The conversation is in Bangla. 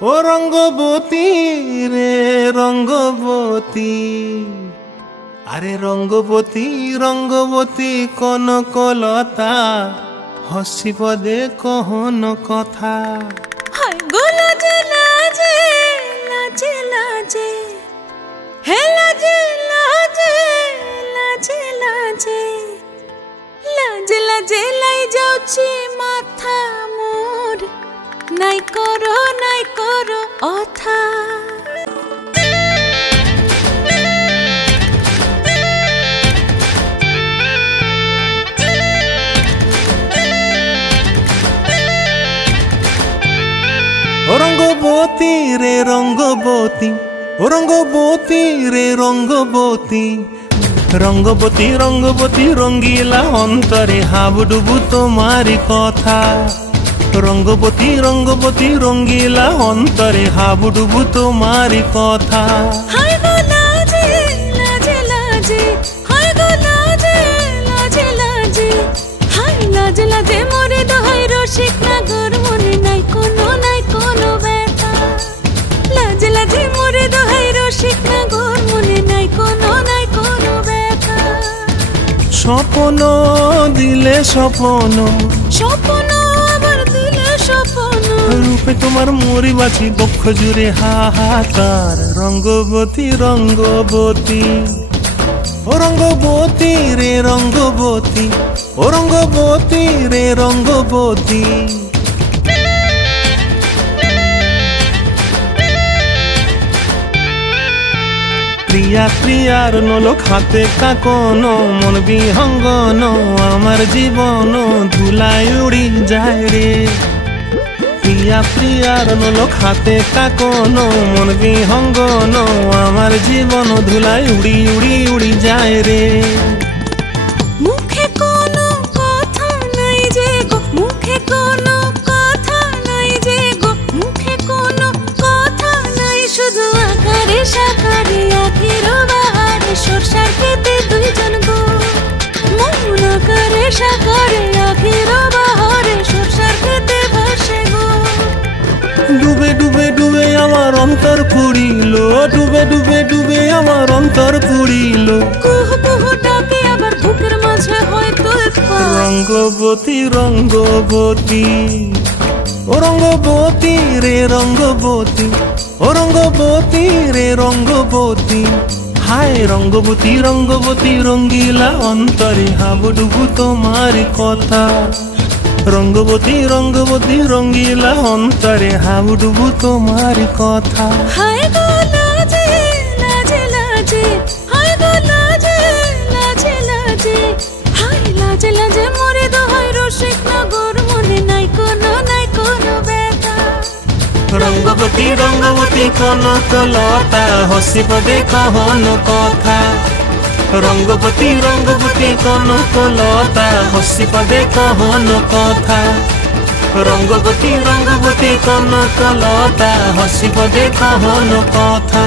ও রঙ্গবতী রে রঙ্গবতী, আরে রঙ্গবতী রঙ্গবতী কনকলতা, হসিব দে কহন কথা। হায় গো লাজে লাজে লাজে লাজে, হে লাজে লাজে লাজে লাজে, লাজে লাজে লাই যাଉଛି মাথা মোর, নাই করো অথা। ও রঙ্গবতী রে রঙ্গবতী, ও রঙ্গবতী রে রঙ্গবতী, রঙ্গবতী রঙ্গবতী রঙ্গিলা অন্তরে হাবুডুবু তোমারি কথা। রঙ্গবতী রঙ্গবতী রঙ্গিলা অন্তরে হাবুডুবু তোমারি কথা। হায় গো লাজে লাজে লাজে, হায় গো লাজে লাজে লাজে, হায় লাজে লাজে মোরে দোহাই রসিক নাগর, মনে নাই কোনো ব্যথা। লাজে লাজে মোরে দোহাই রসিক নাগর, মনে নাই কোনো ব্যথা। স্বপ্ন দিলে স্বপ্ন, স্বপ্ন আবার দিলে স্বপ্ন, রূপে তোমার মরি বাছি বক্ষ জুড়ে হাহাকার। রঙ্গবতী রঙ্গবতী, ও রঙ্গবতী রে রঙ্গবতী, ও রঙ্গবতী রে রঙ্গবতী। প্রিয়া প্রিয়ার নলক হাতে কাকন, মন বিহঙ্গন আমার জীবন ধুলায় উড়ি যায় রে। প্রিয়া প্রিয়ার নলক হাতে কাকন, মন বিহঙ্গন আমার জীবন ধুলায় উড়ি উড়ি উড়ি যায় রে। মুখে কোনো কথা নাই যে গো, মুখে কোনো কথা নাই যে গো, মুখে কোনো কথা নাই, শুধু আকারে সাকারে আখির বাহারে সরষার খেতে দুইজন গো। মন আকারে সাকারে আখির বাহারে সরষার খেতে ভাসে গো। ডুবে ডুবে ডুবে আমার অন্তর পুড়িল, ডুবে ডুবে ডুবে আমার অন্তর পুড়িল। কুহু কুহু ডাকে আবার বুকের মাঝে হয়তো রঙ্গবতী রঙ্গবতী, ও রঙ্গবতী রে রঙ্গবতী, ও রঙ্গবতী রে রঙ্গবতী। হায় রঙ্গবতী রঙ্গবতী রঙ্গিলা অন্তরে হাবুডুবু তোমারি কথা। রঙ্গবতী রঙ্গবতী রঙ্গিলা অন্তরে হাবুডুবু তোমারি কথা। হায় গো লাজে লাজে লাজে, হায় গো লাজে লাজে লাজে, হায় লাজে লাজে মোরে দোহাই রসিক নগর, মনে নাই কোনো ব্যথা। রঙ্গবতী রঙ্গবতী কনকলতা, হসিব দে কহন কথা। রঙ্গবতী রঙ্গবতী কনকলতা, হসিব দে কহন কথা। রঙ্গবতী রঙ্গবতী কনকলতা, হসিব দে কহন কথা।